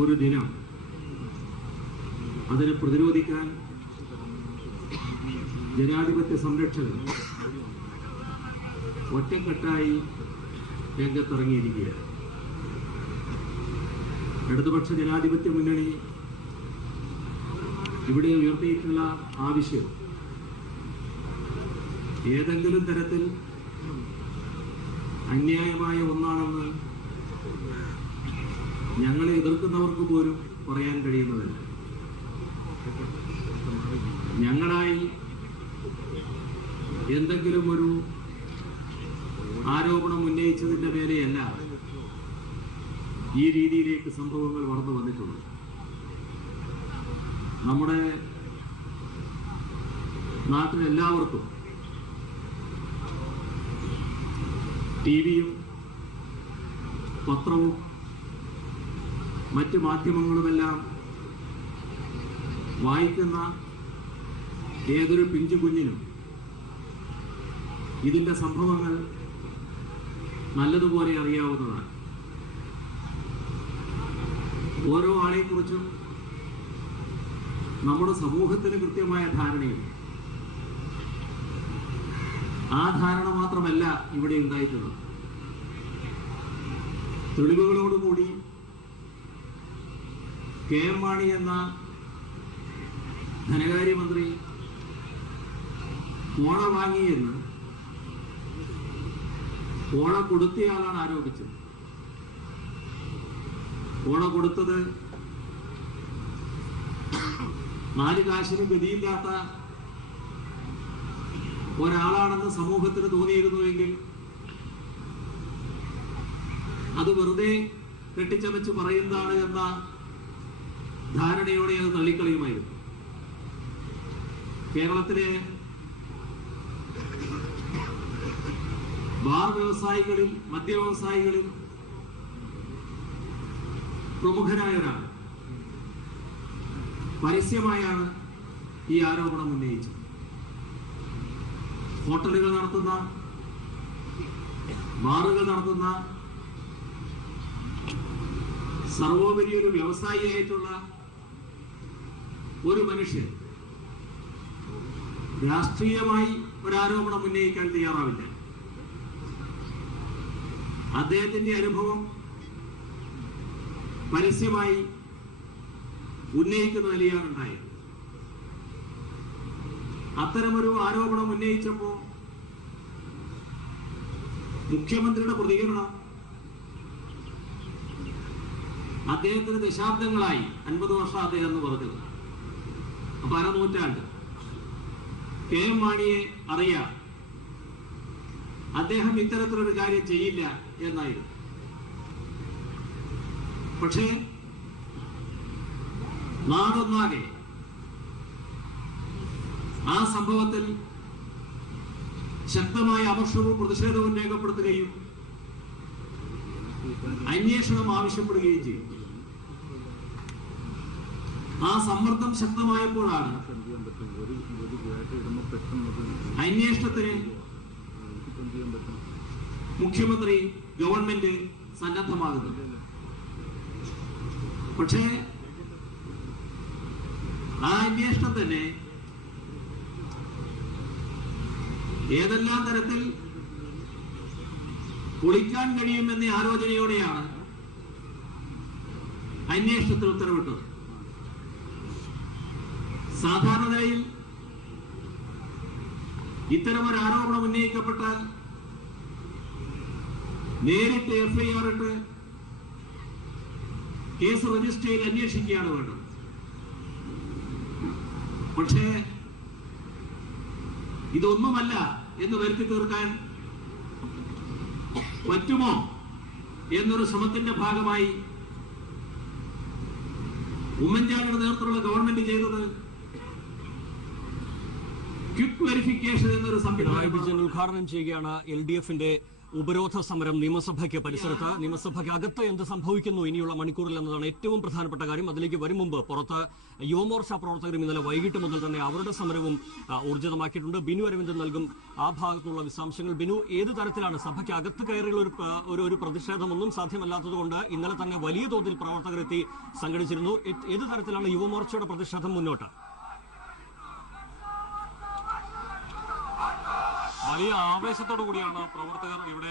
ഒരു ദിനം അതിനെ പ്രതിരോധിക്കാൻ ജനാധിപത്യ സംരക്ഷകർ ഒറ്റക്കെട്ടായി രംഗത്തിറങ്ങിയിരിക്കുകയാണ്. ഇടതുപക്ഷ ജനാധിപത്യ മുന്നണി ഇവിടെ ഉയർത്തിയിട്ടുള്ള ആവശ്യം ഏതെങ്കിലും തരത്തിൽ അന്യായമായ ഒന്നാണെന്ന് ഞങ്ങളെ എതിർക്കുന്നവർക്ക് പോലും പറയാൻ കഴിയുന്നതല്ല. ഞങ്ങളായി എന്തെങ്കിലും ഒരു ആരോപണം ഉന്നയിച്ചതിൻ്റെ മേലെയല്ല ഈ രീതിയിലേക്ക് സംഭവങ്ങൾ വളർന്നു വന്നിട്ടുള്ളത്. നമ്മുടെ നാട്ടിലെല്ലാവർക്കും ടിവിയും പത്രവും മറ്റ് മാധ്യമങ്ങളുമെല്ലാം വായിക്കുന്ന ഏതൊരു പിഞ്ചു കുഞ്ഞിനും ഇതിൻ്റെ സംഭവങ്ങൾ നല്ലതുപോലെ അറിയാവുന്നതാണ്. ഓരോ ആളെക്കുറിച്ചും നമ്മുടെ സമൂഹത്തിന് കൃത്യമായ ധാരണയുണ്ട്. ആ ധാരണ മാത്രമല്ല ഇവിടെ ഉണ്ടായിട്ടുള്ളത്. തെളിവുകളോടുകൂടി കെ എം മാണി എന്ന ധനകാര്യമന്ത്രി കോഴ വാങ്ങിയെന്ന് കോഴ കൊടുത്തയാളാണ് ആരോപിച്ചത്. കോഴ കൊടുത്തത് 4 കാശിന് ഗതിയില്ലാത്ത ഒരാളാണെന്ന് സമൂഹത്തിന് തോന്നിയിരുന്നുവെങ്കിൽ അത് വെറുതെ കെട്ടിച്ചമച്ച് പറയുന്നതാണ് എന്ന ധാരണയോടെ അത് തള്ളിക്കളയുമായിരുന്നു. കേരളത്തിലെ ബാർ വ്യവസായികളിൽ, മദ്യവ്യവസായികളിൽ പ്രമുഖനായ ഒരാൾ പരസ്യമായാണ് ഈ ആരോപണം ഉന്നയിച്ചത്. ഹോട്ടലുകൾ നടത്തുന്ന, ബാറുകൾ നടത്തുന്ന സർവോപരി ഒരു വ്യവസായിയായിട്ടുള്ള ഒരു മനുഷ്യൻ രാഷ്ട്രീയമായി ഒരാരോപണം ഉന്നയിക്കാൻ തയ്യാറാവില്ല. അദ്ദേഹത്തിന്റെ അനുഭവം പരസ്യമായി ഉന്നയിക്കുന്ന നിലയാണ് ഉണ്ടായത്. അത്തരമൊരു ആരോപണം ഉന്നയിച്ചപ്പോൾ മുഖ്യമന്ത്രിയുടെ പ്രതികരണം അദ്ദേഹത്തിന് ദശാബ്ദങ്ങളായി, 50 വർഷം അദ്ദേഹം എന്ന് പറഞ്ഞത്, അപ്പൊ അരനൂറ്റാണ്ട് കെ എം മാണിയെ അറിയാം, അദ്ദേഹം ഇത്തരത്തിലൊരു കാര്യം ചെയ്യില്ല എന്നായിരുന്നു. പക്ഷേ നാടൊന്നാകെ ആ സംഭവത്തിൽ ശക്തമായ അമർഷവും പ്രതിഷേധവും രേഖപ്പെടുത്തുകയും അന്വേഷണം ആവശ്യപ്പെടുകയും ചെയ്യും. ആ സമ്മർദ്ദം ശക്തമായപ്പോഴാണ് അന്വേഷണത്തിന് മുഖ്യമന്ത്രി, ഗവൺമെന്റ് സന്നദ്ധമാകുന്നത്. പക്ഷേ ആ അന്വേഷണം തന്നെ ഏതെല്ലാം തരത്തിൽ പൊളിക്കാൻ കഴിയുമെന്ന ആലോചനയോടെയാണ് അന്വേഷണത്തിന് ഉത്തരവിട്ടത്. സാധാരണ നിലയിൽ ഇത്തരമൊരു ആരോപണം ഉന്നയിക്കപ്പെട്ടാൽ നേരിട്ട് എഫ്ഐആർ ഇട്ട് കേസ് രജിസ്റ്റർ ചെയ്ത് അന്വേഷിക്കുകയാണ് വേണ്ടത്. പക്ഷേ ഇതൊന്നുമല്ല എന്ന് വരുത്തി തീർക്കാൻ പറ്റുമോ എന്നൊരു ശ്രമത്തിന്റെ ഭാഗമായി ഉമ്മൻചാണ്ടിയുടെ നേതൃത്വത്തിലുള്ള ഗവൺമെന്റ് ചെയ്തത് ക്വിക്ക് വെരിഫിക്കേഷൻ എന്നൊരു സംവിധാനം ഉദ്ഘാടനം ചെയ്യുകയാണ്. LDFന്റെ ഉപരോധ സമരം നിയമസഭയ്ക്ക് പരിസരത്ത്, നിയമസഭയ്ക്ക് അകത്ത് എന്ത് സംഭവിക്കുന്നു ഇനിയുള്ള മണിക്കൂറിൽ എന്നതാണ് ഏറ്റവും പ്രധാനപ്പെട്ട കാര്യം. അതിലേക്ക് വരും മുമ്പ് പുറത്ത് യുവമോർച്ച പ്രവർത്തകരും ഇന്നലെ വൈകിട്ട് മുതൽ തന്നെ അവരുടെ സമരവും ഊർജിതമാക്കിയിട്ടുണ്ട്. ബിനു അരവിന്ദൻ നൽകും ആ ഭാഗത്തുള്ള വിശദാംശങ്ങൾ. ബിനു, ഏത് തരത്തിലാണ് സഭയ്ക്ക് അകത്ത് കയറിയുള്ള ഒരു പ്രതിഷേധമൊന്നും സാധ്യമല്ലാത്തതുകൊണ്ട് ഇന്നലെ തന്നെ വലിയ തോതിൽ പ്രവർത്തകരെത്തി സംഘടിച്ചിരുന്നു. ഏത് തരത്തിലാണ് യുവമോർച്ചയുടെ പ്രതിഷേധം മുന്നോട്ട്? വലിയ ആവേശത്തോടു കൂടിയാണ് പ്രവർത്തകർ ഇവിടെ